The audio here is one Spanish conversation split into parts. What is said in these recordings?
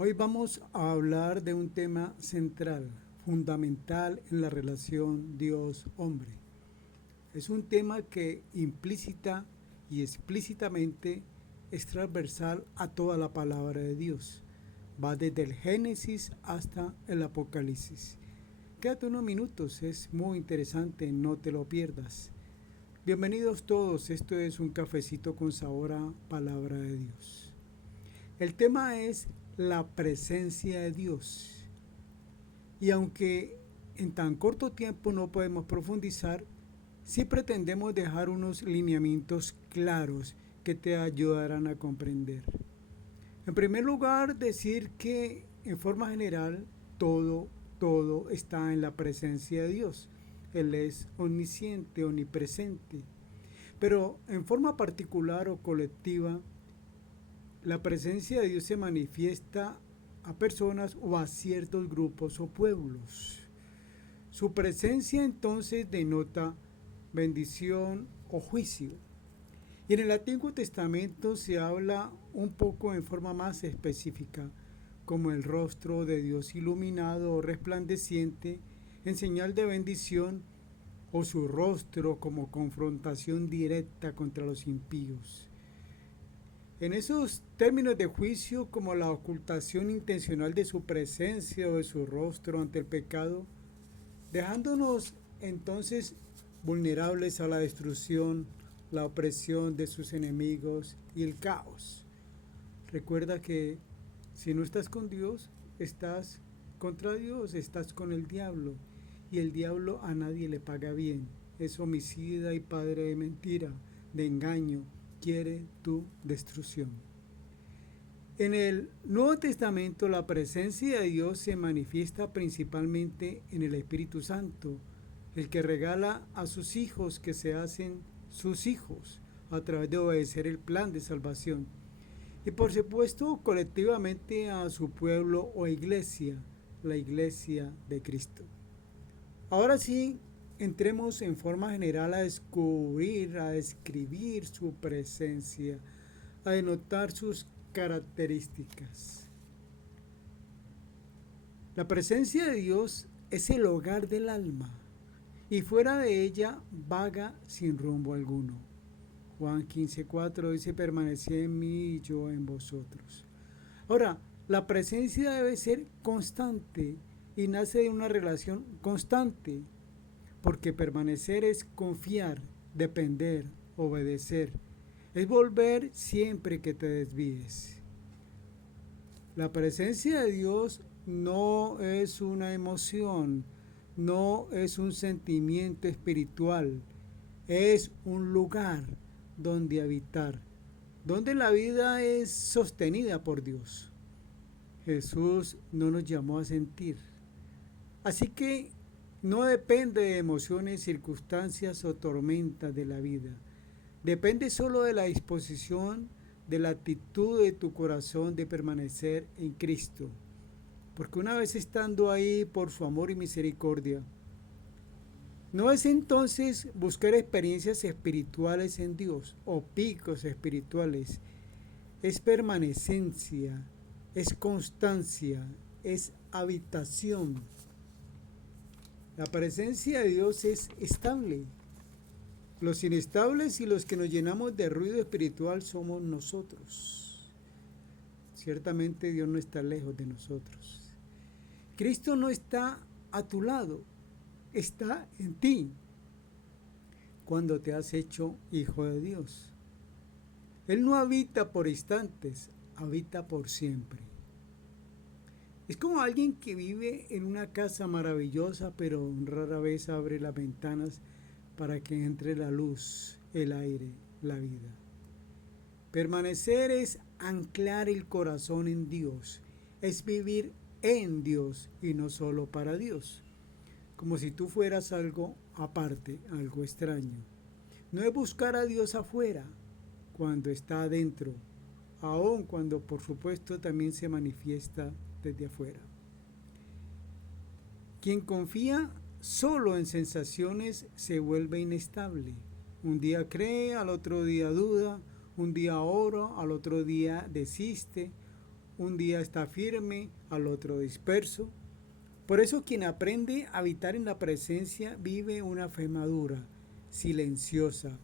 Hoy vamos a hablar de un tema central, fundamental en la relación Dios-hombre. Es un tema que implícita y explícitamente es transversal a toda la palabra de Dios. Va desde el Génesis hasta el Apocalipsis. Quédate unos minutos, es muy interesante, no te lo pierdas. Bienvenidos todos, esto es un cafecito con sabor a palabra de Dios. El tema es la presencia de Dios. Y aunque en tan corto tiempo no podemos profundizar, sí pretendemos dejar unos lineamientos claros que te ayudarán a comprender. En primer lugar, decir que en forma general todo está en la presencia de Dios. Él es omnisciente, omnipresente. Pero en forma particular o colectiva, la presencia de Dios se manifiesta a personas o a ciertos grupos o pueblos. Su presencia entonces denota bendición o juicio. Y en el Antiguo Testamento se habla un poco en forma más específica, como el rostro de Dios iluminado o resplandeciente en señal de bendición, o su rostro como confrontación directa contra los impíos. En esos términos de juicio, como la ocultación intencional de su presencia o de su rostro ante el pecado, dejándonos entonces vulnerables a la destrucción, la opresión de sus enemigos y el caos. Recuerda que si no estás con Dios, estás contra Dios, estás con el diablo. Y el diablo a nadie le paga bien. Es homicida y padre de mentira, de engaño, quiere tu destrucción. En el Nuevo Testamento la presencia de Dios se manifiesta principalmente en el Espíritu Santo, el que regala a sus hijos que se hacen sus hijos a través de obedecer el plan de salvación. Y por supuesto colectivamente a su pueblo o iglesia, la iglesia de Cristo. Ahora sí, entremos en forma general a descubrir, a describir su presencia, a denotar sus características. La presencia de Dios es el hogar del alma y fuera de ella vaga sin rumbo alguno. Juan 15:4 dice: permaneced en mí y yo en vosotros. Ahora, la presencia debe ser constante y nace de una relación constante, porque permanecer es confiar, depender, obedecer, es volver siempre que te desvíes. La presencia de Dios no es una emoción, no es un sentimiento espiritual, es un lugar donde habitar, donde la vida es sostenida por Dios. Jesús no nos llamó a sentir. Así que no depende de emociones, circunstancias o tormentas de la vida. Depende solo de la disposición, de la actitud de tu corazón de permanecer en Cristo. Porque una vez estando ahí por su amor y misericordia, no es entonces buscar experiencias espirituales en Dios o picos espirituales. Es permanecencia, es constancia, es habitación. La presencia de Dios es estable. Los inestables y los que nos llenamos de ruido espiritual somos nosotros. Ciertamente Dios no está lejos de nosotros. Cristo no está a tu lado, está en ti cuando te has hecho hijo de Dios. Él no habita por instantes, habita por siempre. Es como alguien que vive en una casa maravillosa, pero rara vez abre las ventanas para que entre la luz, el aire, la vida. Permanecer es anclar el corazón en Dios, es vivir en Dios y no solo para Dios, como si tú fueras algo aparte, algo extraño. No es buscar a Dios afuera, cuando está adentro, aun cuando por supuesto también se manifiesta desde afuera. Quien confía solo en sensaciones se vuelve inestable. Un día cree, al otro día duda, un día ora, al otro día desiste, un día está firme, al otro disperso. Por eso quien aprende a habitar en la presencia vive una fe madura, silenciosa,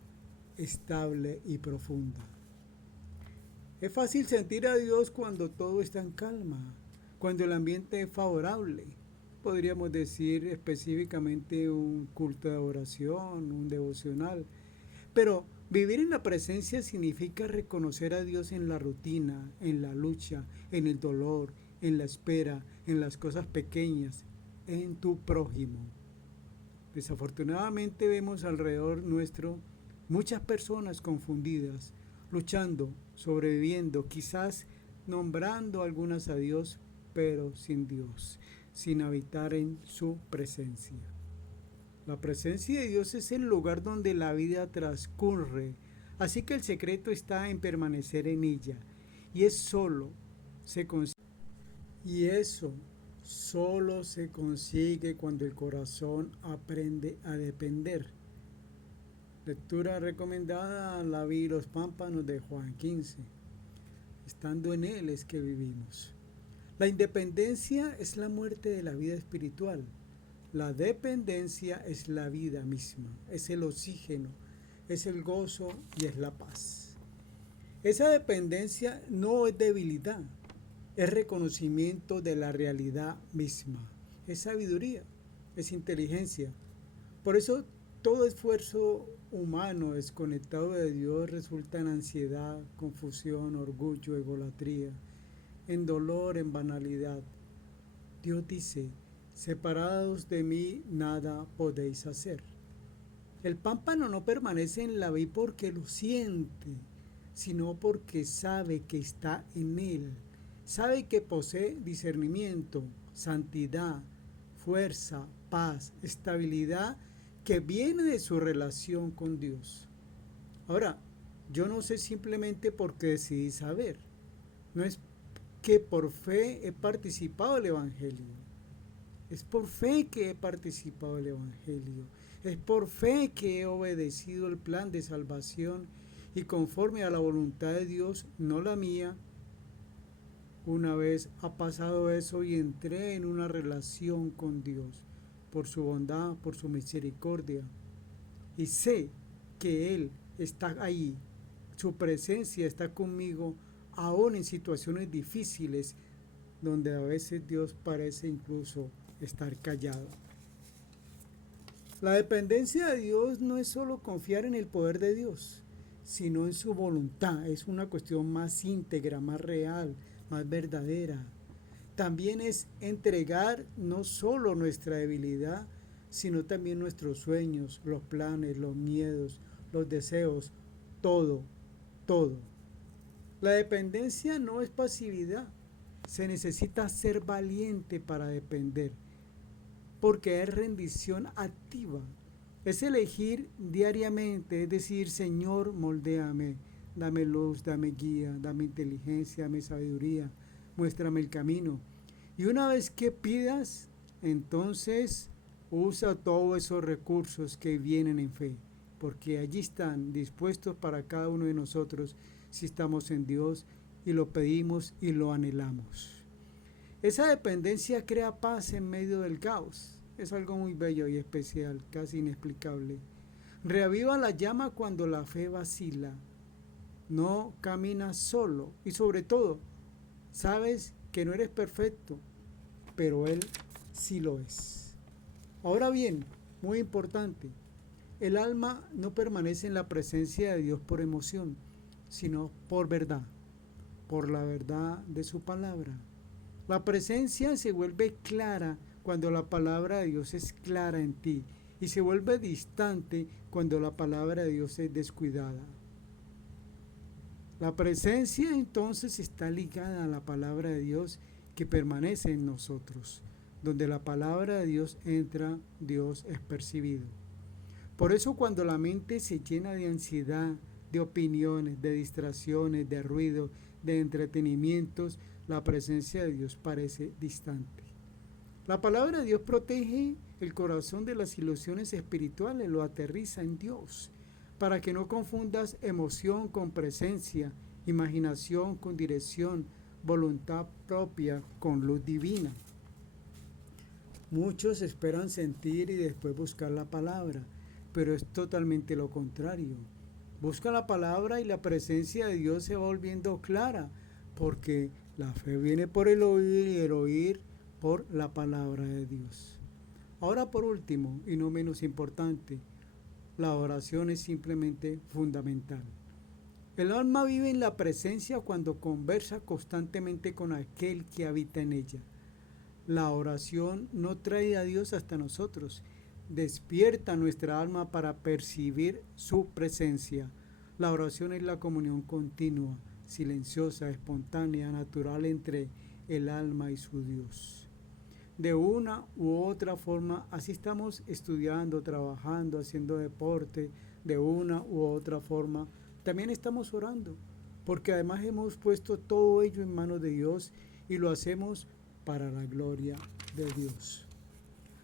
estable y profunda. Es fácil sentir a Dios cuando todo está en calma, cuando el ambiente es favorable. Podríamos decir específicamente un culto de oración, un devocional. Pero vivir en la presencia significa reconocer a Dios en la rutina, en la lucha, en el dolor, en la espera, en las cosas pequeñas, en tu prójimo. Desafortunadamente vemos alrededor nuestro muchas personas confundidas, luchando, sobreviviendo, quizás nombrando algunas a Dios, pero sin Dios, sin habitar en su presencia. La presencia de Dios es el lugar donde la vida transcurre, así que el secreto está en permanecer en ella. Y es solo se consigue, y eso solo se consigue cuando el corazón aprende a depender. Lectura recomendada: La vid y los pámpanos, de Juan 15. Estando en Él es que vivimos. La independencia es la muerte de la vida espiritual. La dependencia es la vida misma, es el oxígeno, es el gozo y es la paz. Esa dependencia no es debilidad, es reconocimiento de la realidad misma, es sabiduría, es inteligencia. Por eso todo esfuerzo humano desconectado de Dios resulta en ansiedad, confusión, orgullo, egolatría, en dolor, en banalidad. Dios dice: separados de mí nada podéis hacer. El pámpano no permanece en la vid porque lo siente, sino porque sabe que está en él. Sabe que posee discernimiento, santidad, fuerza, paz, estabilidad que viene de su relación con Dios. Ahora, yo no sé simplemente porque decidí saber. No es que por fe he participado del Evangelio. Es por fe que he participado del Evangelio. Es por fe que he obedecido el plan de salvación y conforme a la voluntad de Dios, no la mía. Una vez ha pasado eso y entré en una relación con Dios por su bondad, por su misericordia. Y sé que Él está ahí. Su presencia está conmigo aún en situaciones difíciles donde a veces Dios parece incluso estar callado. La dependencia de Dios no es solo confiar en el poder de Dios, sino en su voluntad. Es una cuestión más íntegra, más real, más verdadera. También es entregar no solo nuestra debilidad, sino también nuestros sueños, los planes, los miedos, los deseos, todo, todo. La dependencia no es pasividad. Se necesita ser valiente para depender, porque es rendición activa. Es elegir diariamente, es decir: Señor, moldéame, dame luz, dame guía, dame inteligencia, dame sabiduría, muéstrame el camino. Y una vez que pidas, entonces usa todos esos recursos que vienen en fe, porque allí están dispuestos para cada uno de nosotros si estamos en Dios y lo pedimos y lo anhelamos. Esa dependencia crea paz en medio del caos. Es algo muy bello y especial, casi inexplicable. Reaviva la llama cuando la fe vacila. No caminas solo y sobre todo, sabes que no eres perfecto, pero Él sí lo es. Ahora bien, muy importante, el alma no permanece en la presencia de Dios por emoción, sino por verdad, por la verdad de su palabra. La presencia se vuelve clara cuando la palabra de Dios es clara en ti y se vuelve distante cuando la palabra de Dios es descuidada. La presencia entonces está ligada a la palabra de Dios que permanece en nosotros. Donde la palabra de Dios entra, Dios es percibido. Por eso cuando la mente se llena de ansiedad, de opiniones, de distracciones, de ruido, de entretenimientos, la presencia de Dios parece distante. La palabra de Dios protege el corazón de las ilusiones espirituales, lo aterriza en Dios, para que no confundas emoción con presencia, imaginación con dirección, voluntad propia con luz divina. Muchos esperan sentir y después buscar la palabra, pero es totalmente lo contrario. Busca la palabra y la presencia de Dios se va volviendo clara, porque la fe viene por el oír y el oír por la palabra de Dios. Ahora por último, y no menos importante, la oración es simplemente fundamental. El alma vive en la presencia cuando conversa constantemente con aquel que habita en ella. La oración no trae a Dios hasta nosotros, despierta nuestra alma para percibir su presencia. La oración es la comunión continua, silenciosa, espontánea, natural entre el alma y su Dios. De una u otra forma, así estamos estudiando, trabajando, haciendo deporte, de una u otra forma, también estamos orando, porque además hemos puesto todo ello en manos de Dios y lo hacemos para la gloria de Dios.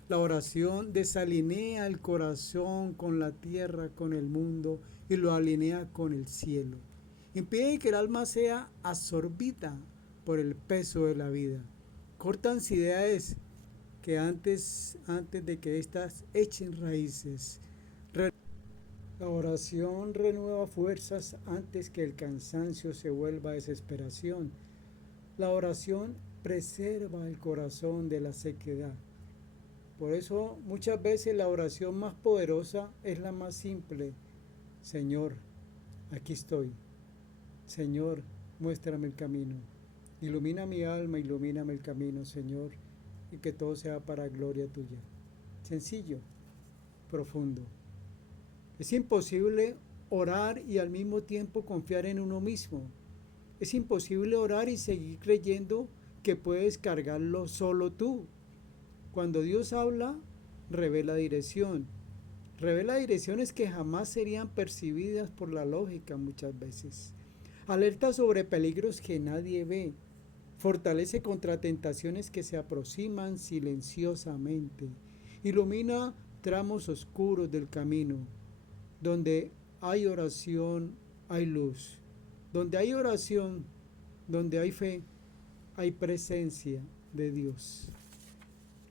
La oración desalinea el corazón con la tierra, con el mundo y lo alinea con el cielo. Impide que el alma sea absorbida por el peso de la vida. Corta ansiedades que antes de que éstas echen raíces. La oración renueva fuerzas antes que el cansancio se vuelva desesperación. La oración preserva el corazón de la sequedad. Por eso muchas veces la oración más poderosa es la más simple. Señor, aquí estoy. Señor, muéstrame el camino. Ilumina mi alma, ilumíname el camino, Señor, y que todo sea para gloria tuya. Sencillo, profundo. Es imposible orar y al mismo tiempo confiar en uno mismo. Es imposible orar y seguir creyendo que puedes cargarlo solo tú. Cuando Dios habla, revela dirección. Revela direcciones que jamás serían percibidas por la lógica muchas veces. Alerta sobre peligros que nadie ve. Fortalece contra tentaciones que se aproximan silenciosamente. Ilumina tramos oscuros del camino. Donde hay oración, hay luz. Donde hay oración, donde hay fe, hay presencia de Dios.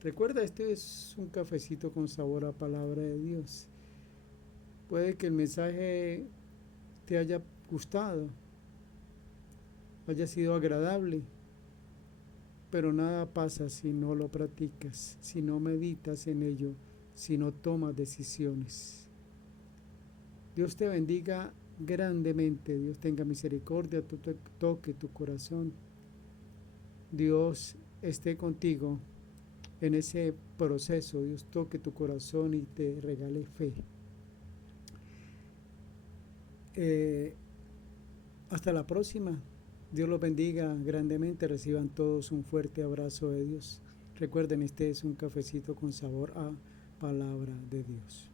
Recuerda, este es un cafecito con sabor a palabra de Dios. Puede que el mensaje te haya gustado, haya sido agradable, pero nada pasa si no lo practicas, si no meditas en ello, si no tomas decisiones. Dios te bendiga grandemente, Dios tenga misericordia, toque tu corazón. Dios esté contigo en ese proceso, Dios toque tu corazón y te regale fe. Hasta la próxima. Dios los bendiga grandemente. Reciban todos un fuerte abrazo de Dios. Recuerden, este es un cafecito con sabor a palabra de Dios.